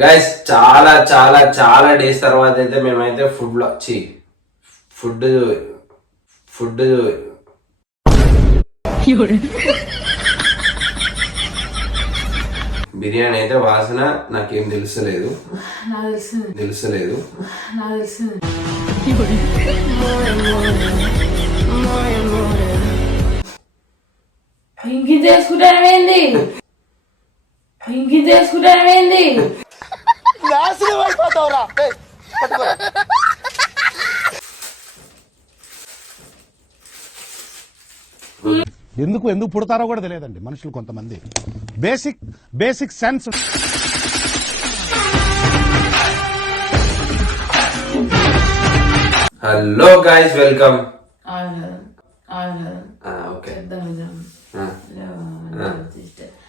Guys చాలా చాలా చాలా డేస్ తర్వాత అయితే మేమైతే ఫుడ్ బిర్యానీ అయితే వాసన నాకేం తెలుసలేదు. ఇంకి చేసుకుంటానేంది ఎందుకు పుడతారో కూడా తెలియదండి మనుషులు కొంతమంది. Basic sense. Hello guys, welcome.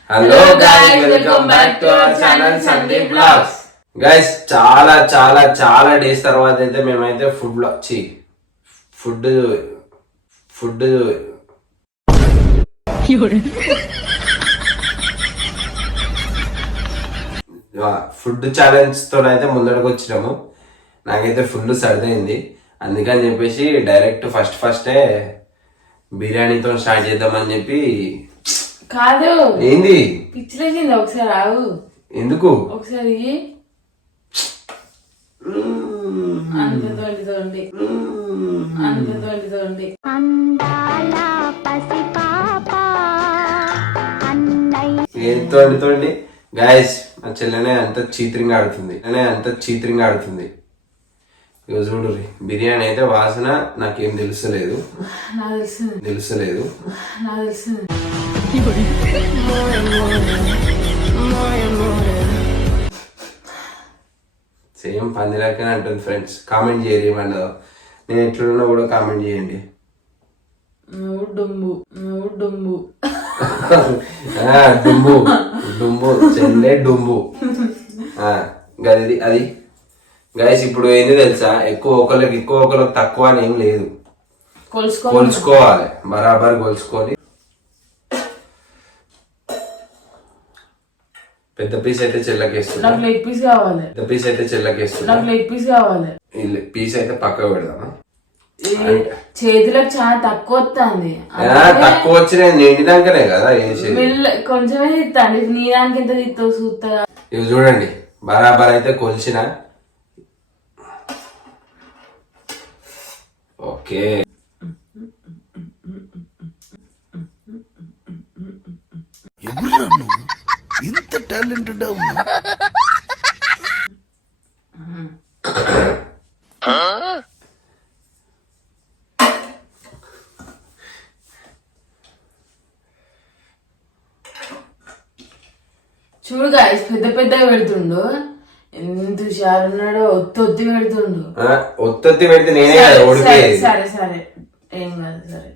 Hello guys, welcome back to our channel Sandeep vlogs. Guys చాలా చాలా చాలా డేస్ తర్వాత అయితే మేమైతే ఫుడ్ ఛాలెంజ్ తో అయితే ముందరకు వచ్చినాము. నాకైతే ఫుల్ సర్దైంది, అందుకని చెప్పేసి డైరెక్ట్ ఫస్టే బిర్యానీతో స్టార్ట్ చేద్దామని చెప్పి. కాదు ఏంది పిచ్చిలేసింది, ఒకసారి ఆగు. ఎందుకు ఒకసారి తోండి గాయస్, మా చెల్లెనే అంత చీత్రింగ్ ఆడుతుంది. ఇక చూడు, బిర్యానీ అయితే వాసన నాకేం తెలుసలేదు. సేమ్ పందిలాకనే అంటుంది. ఫ్రెండ్స్ కామెంట్ చేయరు ఏమన్నదో, నేను ఎట్లున్నా కూడా కామెంట్ చేయండి. డుంబు చెల్లె డుంబు అది గైస్. ఇప్పుడు ఏంది తెలుసా, ఎక్కువ ఒకరికి తక్కువ అని ఏం లేదు, కొలుచుకోవాలి, బరాబర్ కొలుచుకొని. పెద్ద పీస్ అయితే చెల్లకేస్తున్నా, పీస్ అయితే పక్కకు పెడదామా. చేతులకు చాలా తక్కువ వస్తుంది, తక్కువ వచ్చిన నిండినాకనే కదా కొంచెమే తిత్తాండి. నీ దానికి ఎంత తిత్తావు చూస్తా. ఇవి చూడండి, బరాబర్ అయితే కొలిచిన. ఓకే, ఇంత టాలెంటెడ్ చూడు గాయస్, పెద్దగా పెడుతుండు. ఎంత హుషారున్నాడో, ఒత్తి పెడుతుండు. ఒత్తి పెడితే నేనే ఓడిపోయేది. సరే ఏం కాదు. సరే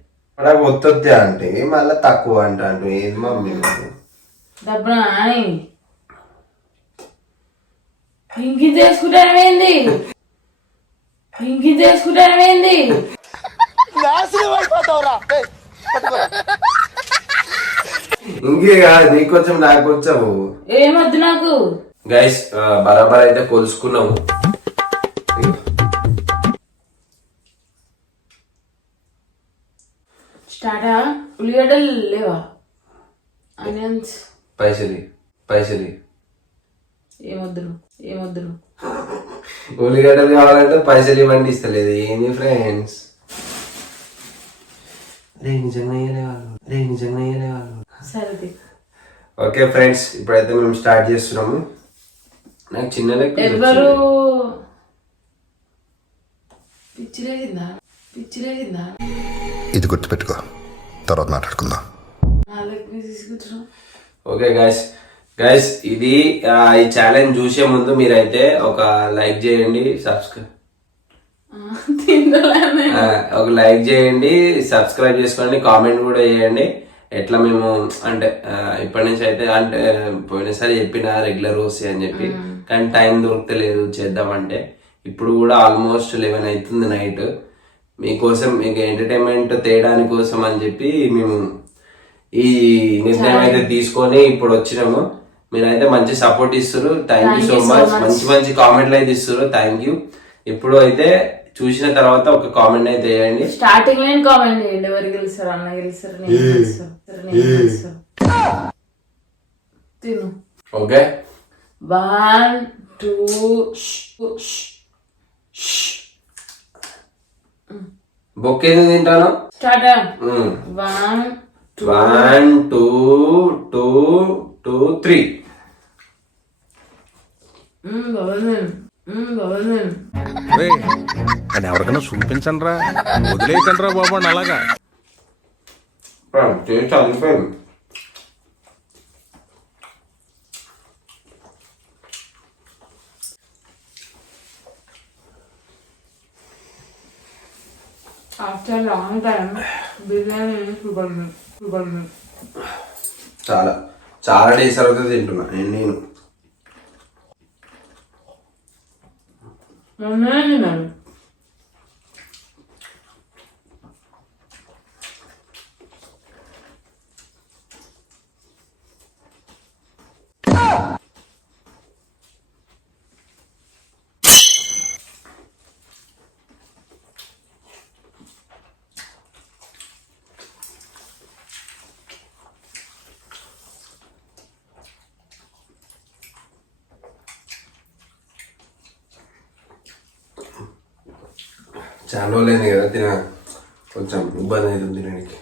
ఒత్తి అంటే మళ్ళీ తక్కువ అంటాడు. ఏది మమ్మీ డబ్బున అని ఇంకి చేసుకుంటానేంది ఇంకే కాదు, నీకు కొంచెం నాకు కొంచెం ఏమొద్దు నాకు. గైస్ బరాబర్ అయితే కొలుసుకున్నాము. స్టార్టా. ఉల్లిగడ్డలు లేవా? ఆనియన్స్ పైసలి ఏమొద్దు. ఉల్లిగడ్డలు కావాలంటే పైసలు ఇవ్వండి, ఇస్తలేదు. ఏంది ఫ్రెండ్స్, నిజంగా సరే. ఓకే ఫ్రెండ్స్, ఇప్పుడైతే మేము స్టార్ట్ చేస్తున్నాము. నాకు చిన్న ఎవరు పిచ్చిలేసిందా? ఇది గుర్తుపెట్టుకో, తర్వాత మాట్లాడుకుందాం. ఓకే గైస్ ఇది ఈ ఛాలెంజ్ చూసే ముందు మీరైతే ఒక లైక్ చేయండి, సబ్స్క్రైబ్ చేసుకోండి, కామెంట్ కూడా చేయండి. ఎట్లా మేము అంటే ఇప్పటి నుంచి అయితే, అంటే పోయినసారి చెప్పిన రెగ్యులర్ వస్తాయి అని చెప్పి, కానీ టైం దొరకలేదు చేద్దామంటే. ఇప్పుడు కూడా ఆల్మోస్ట్ 11 అవుతుంది నైట్. మీకోసం, మీకు ఎంటర్టైన్మెంట్ తేయడానికి కోసం అని చెప్పి మేము ఈ నిర్ణయం అయితే తీసుకొని ఇప్పుడు వచ్చినాము. మీరైతే మంచి సపోర్ట్ ఇస్తారు. Thank you so much. మంచి మంచి కామెంట్లు అయితే ఇస్తారు. Thank you. ఇప్పుడు అయితే చూసిన తర్వాత ఒక కామెంట్ అయితే వేయండి. స్టార్టింగ్ లైన్ కామెంట్ చేయండి. ఎవరు గెలుస్తారు? అన్న గెలుస్తారు, నేను గెలుస్తారు. తిను. ఓకే 1 2 బొక్కేది తింటాను. స్టార్ట్. 1 2 2 3. అని ఎవరికైనా చూపించండి రా, వదిలేయకండి రా బాబు అని అలాగా. టేస్ట్ అదిరిపోయింది. After long time biryani super. చాలా చాలా డేస్ తర్వాత తింటున్నా నేను. తిన్నాను. చాలా రోజులైంది కదా తిన, కొంచెం ఇబ్బంది అవుతుంది తినడానికి.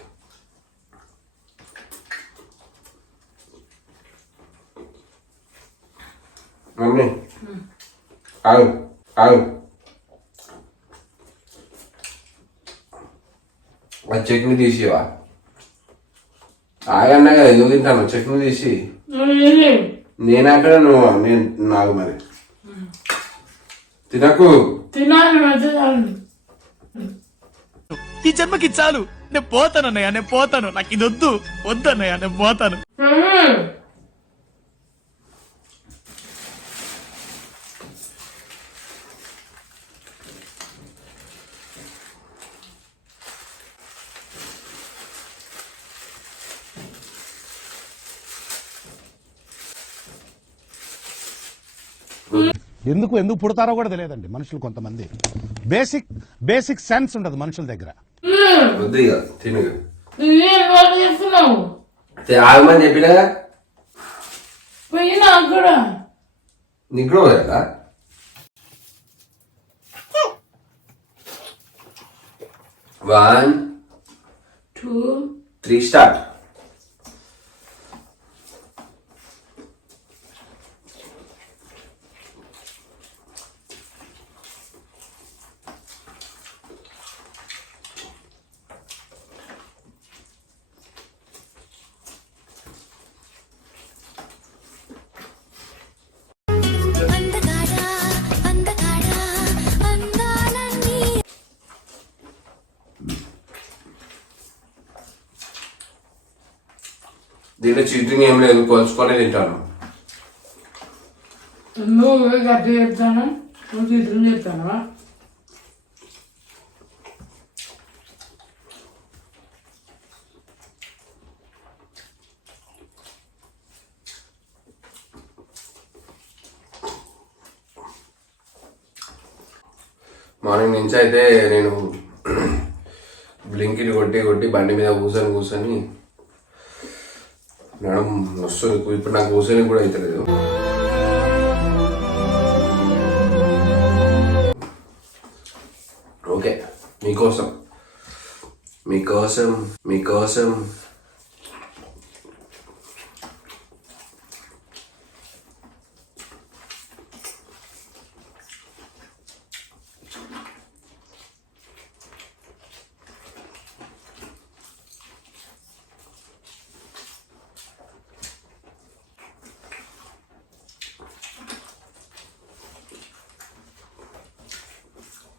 మమ్మీ ఆగు ఆగు, ఆ చట్నీ తీసివా? ఆగన్నా కదా, ఎందుకు తింటాను? చట్నీ తీసి నేను అక్కడ నువ్వు నేను నాకు మరి తినకు. తినాలి. ఈ జన్మకి చాలు, నేను పోతాను అన్నయ్య, నేను పోతాను. నాకు ఇది వద్దు వద్దన్నయ్య, నేను పోతాను. ఎందుకు పుడతారో కూడా తెలియదండి మనుషులు కొంతమంది. బేసిక్ సెన్స్ ఉండదు మనుషుల దగ్గర. వద్దు ఇక తిను. చేస్తున్నావు ఆగమని చెప్పినా పోయినా కూడా నీకు కూడా కదా. 1 2 3 స్టార్ట్. దీంట్లో చీటింగ్ ఏం లేదు, కొలుచుకొని తింటాను. నువ్వు గట్టి చెప్తాను, నువ్వు చీటింగ్ చెప్తాను. మార్నింగ్ నుంచి అయితే నేను బ్లింకిట్ కొట్టి బండి మీద కూర్చొని మేడం వస్తుంది. ఇప్పుడు నాకు కూర్చొని కూడా అవుతలేదు. ఓకే, మీకోసం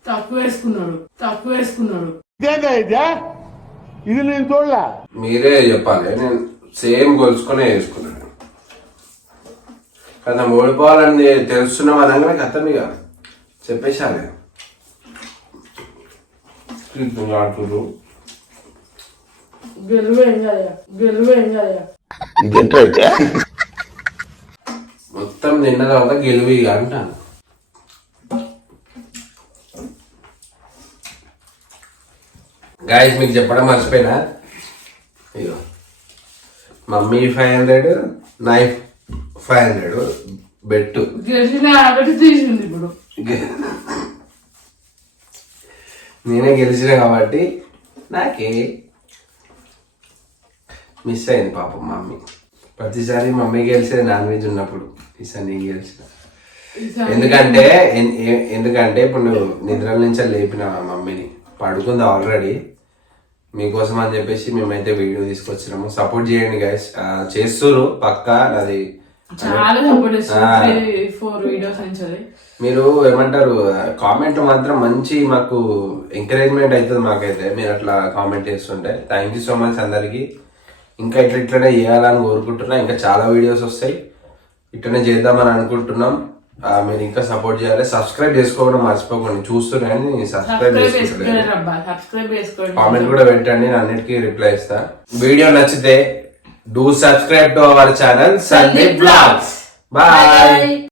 తక్కువ వేసుకున్నాడు. ఇది నేను చూడలే. మీరే చెప్పాలి, నేను సేమ్ కొలుచుకొని వేసుకున్నాను. కానీ ఓడిపోవాలని తెలుస్తున్నాం అనగానే కథనిగా చెప్పేశాను. ఆడుతున్నారు గెలువు ఏం చేయాలి. మొత్తం తిన్న తర్వాత గెలువి అంటాను. గాయస్ మీకు చెప్పడం మర్చిపోయినా, ఇగో మమ్మీ 500, నైఫ్ 500 బెట్టు. గెలిచిన ఆగటి తీసింది ఇప్పుడు. నేనే గెలిచిన కాబట్టి నాకే మిస్ అయింది పాపం మమ్మీ. ప్రతిసారి మమ్మీ గెలిచేది నాన్ వెజ్ ఉన్నప్పుడు, ఈసారి నేను గెలిచిన. ఎందుకంటే ఇప్పుడు నువ్వు నిద్ర నుంచి లేపిన మమ్మీని, పడుకుంది ఆల్రెడీ. మీకోసం అని చెప్పేసి మేమైతే వీడియో తీసుకొచ్చినాము. సపోర్ట్ చేయండి గైస్. చేస్తున్నారు పక్కా. అది చాలా సపోర్ట్ చేస్తారు. 4 వీడియోస్ నుంచి మీరు ఏమంటారు, కామెంట్ మాత్రం మంచి మాకు ఎంకరేజ్మెంట్ అవుతుంది మాకైతే, మీరు అట్లా కామెంట్ చేస్తుంటే. థ్యాంక్ యూ సో మచ్ అందరికి. ఇంకా ఇట్లనే చేయాలని కోరుకుంటున్నా. ఇంకా చాలా వీడియోస్ వస్తాయి, ఇట్లనే చేద్దామని అనుకుంటున్నాం. మీరు ఇంకా సపోర్ట్ చేయాలి. సబ్స్క్రైబ్ చేసుకోవడం మర్చిపోకండి. చూస్తున్నాను సబ్స్క్రైబ్ చేసుకోండి. కామెంట్ కూడా పెట్టండి, నేను అన్నిటికీ రిప్లై ఇస్తా. వీడియో నచ్చితే do subscribe to our channel Sandeep vlogs. Bye.